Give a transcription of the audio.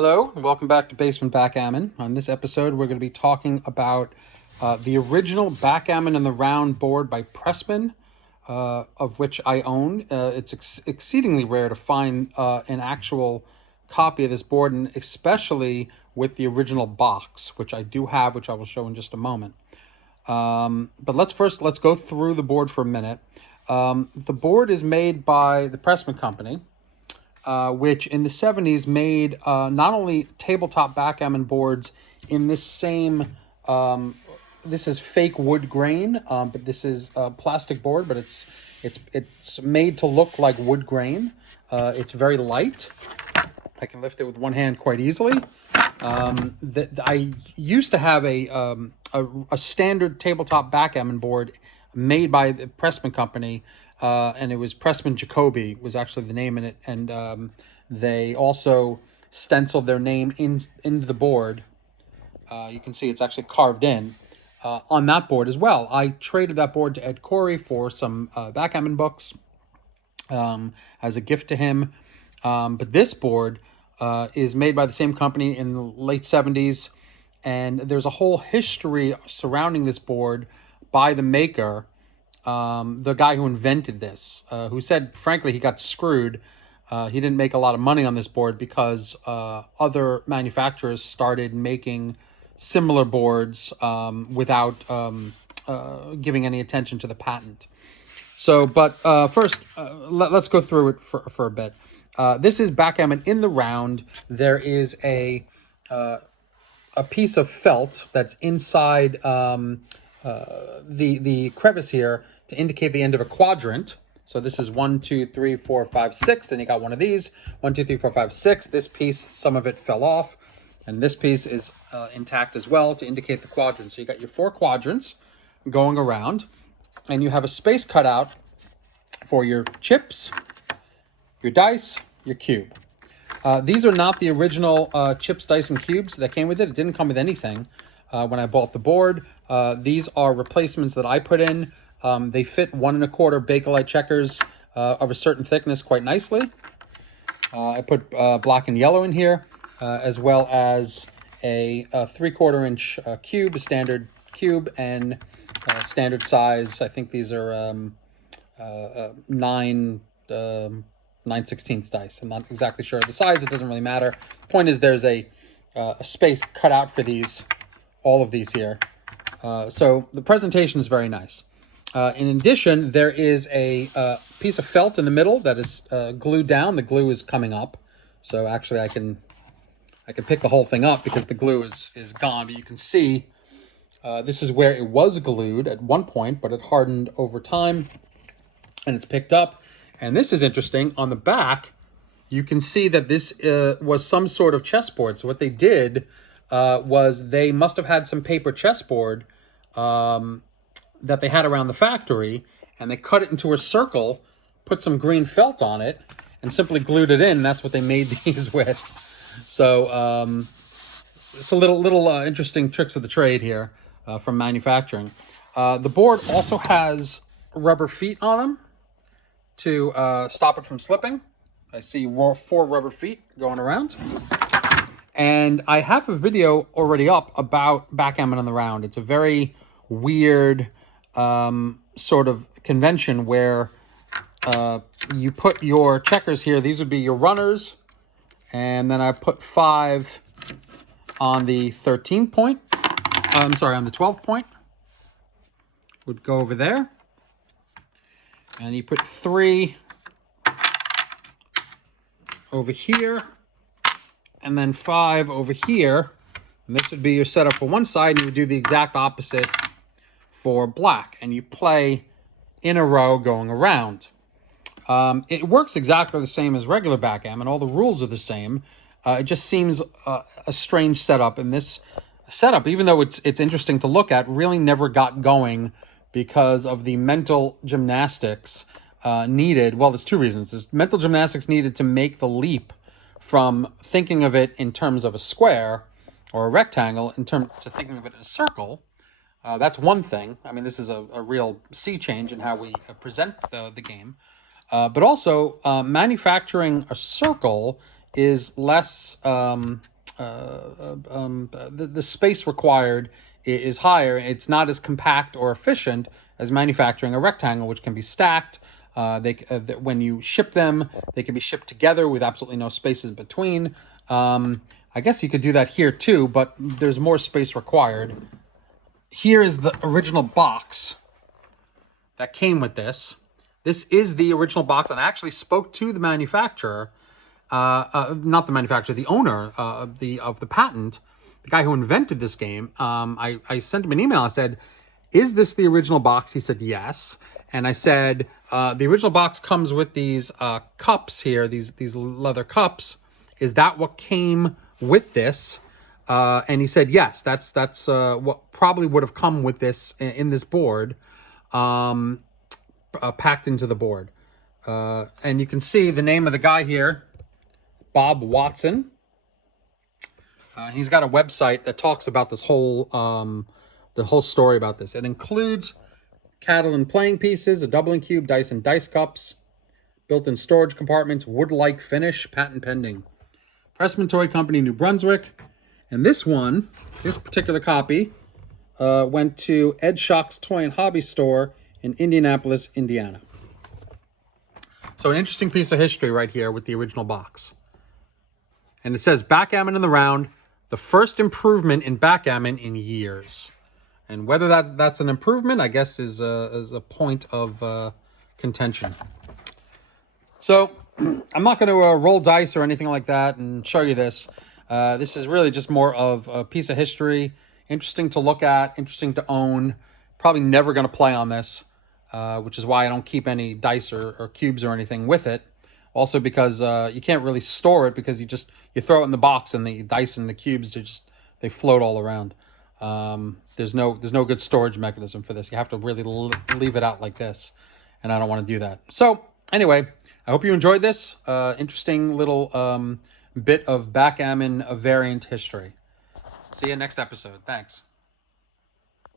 Hello, and welcome back to Basement Backgammon. On this episode, we're going to be talking about the original Backgammon in the Round board by Pressman, of which I own. It's exceedingly rare to find an actual copy of this board, and especially with the original box, which I do have, which I will show in just a moment. But let's go through the board for a minute. The board is made by the Pressman Company, which in the 70s made not only tabletop backgammon boards in this same, this is fake wood grain, but this is a plastic board, but it's made to look like wood grain. It's very light. I can lift it with one hand quite easily. I used to have a standard tabletop backgammon board made by the Pressman Company, and it was Pressman Jacoby was actually the name in it, and they also stenciled their name into the board. You can see it's actually carved in on that board as well. I traded that board to Ed Corey for some backgammon books as a gift to him. But this board is made by the same company in the late 70s, and there's a whole history surrounding this board by the maker, the guy who invented this, who said, frankly, he got screwed. He didn't make a lot of money on this board because other manufacturers started making similar boards without giving any attention to the patent. So, but first, let's go through it for a bit. This is backgammon in the round. There is a piece of felt that's inside the crevice here to indicate the end of a quadrant. So this is 1, 2, 3, 4, 5, 6. Then you got one of these. 1, 2, 3, 4, 5, 6. This piece, some of it fell off. And this piece is intact as well to indicate the quadrant. So you got your 4 quadrants going around. And you have a space cut out for your chips, your dice, your cube. These are not the original chips, dice, and cubes that came with it. It didn't come with anything when I bought the board. These are replacements that I put in. They fit 1 1/4 Bakelite checkers of a certain thickness quite nicely. I put black and yellow in here, as well as a 3/4 inch cube, a standard cube, and standard size. I think these are 9/16 dice. I'm not exactly sure the size. It doesn't really matter. Point is, there's a space cut out for these, all of these here. So the presentation is very nice. In addition, there is a piece of felt in the middle that is glued down. The glue is coming up, so actually I can pick the whole thing up because the glue is gone. But you can see this is where it was glued at one point, but it hardened over time, and it's picked up. And this is interesting. On the back, you can see that this was some sort of chessboard. So what they did was they must have had some paper chessboard that they had around the factory, and they cut it into a circle, put some green felt on it, and simply glued it in. That's what they made these with. So it's a little interesting tricks of the trade here from manufacturing. The board also has rubber feet on them to stop it from slipping. I see 4 rubber feet going around. And I have a video already up about backgammon on the round. It's a very weird sort of convention where you put your checkers here. These would be your runners. And then I put 5 on the 13 point. I'm sorry, on the 12 point. Would go over there. And you put 3 over here. And then 5 over here. And this would be your setup for one side. And you would do the exact opposite for black. And you play in a row going around. It works exactly the same as regular backgammon. All the rules are the same. It just seems a strange setup. And this setup, even though it's interesting to look at, really never got going because of the mental gymnastics needed. Well, there's 2 reasons. There's mental gymnastics needed to make the leap from thinking of it in terms of a square or a rectangle to thinking of it in a circle. That's one thing. I mean, this is a real sea change in how we present the game. But also, manufacturing a circle is less, the space required is higher. It's not as compact or efficient as manufacturing a rectangle, which can be stacked. When you ship them, they can be shipped together with absolutely no spaces between. I guess you could do that here too, but there's more space required. Here is the original box that came with this. This is the original box, and I actually spoke to the manufacturer, not the manufacturer, the owner of the patent, the guy who invented this game. I sent him an email. I said, "Is this the original box?" He said, "Yes." And I said, "The original box comes with these cups here, these leather cups. Is that what came with this?" And he said, "Yes, that's what probably would have come with this in this board." Packed into the board. And you can see the name of the guy here, Bob Watson. He's got a website that talks about this the whole story about this. It includes Catalan playing pieces, a doubling cube, dice and dice cups, built-in storage compartments, wood-like finish, patent pending. Pressman Toy Company, New Brunswick. And this particular copy, went to Ed Schock's Toy and Hobby Store in Indianapolis, Indiana. So an interesting piece of history right here with the original box. And it says, "Backgammon in the round, the first improvement in backgammon in years." And whether that's an improvement, I guess, is a point of contention. So I'm not going to roll dice or anything like that and show you this. This is really just more of a piece of history. Interesting to look at, interesting to own. Probably never going to play on this, which is why I don't keep any dice or cubes or anything with it. Also because you can't really store it because you throw it in the box and the dice and the cubes, they float all around. There's no good storage mechanism for this. You have to really leave it out like this, and I don't want to do that. So anyway, I hope you enjoyed this interesting little bit of backgammon variant history. See you next episode. Thanks.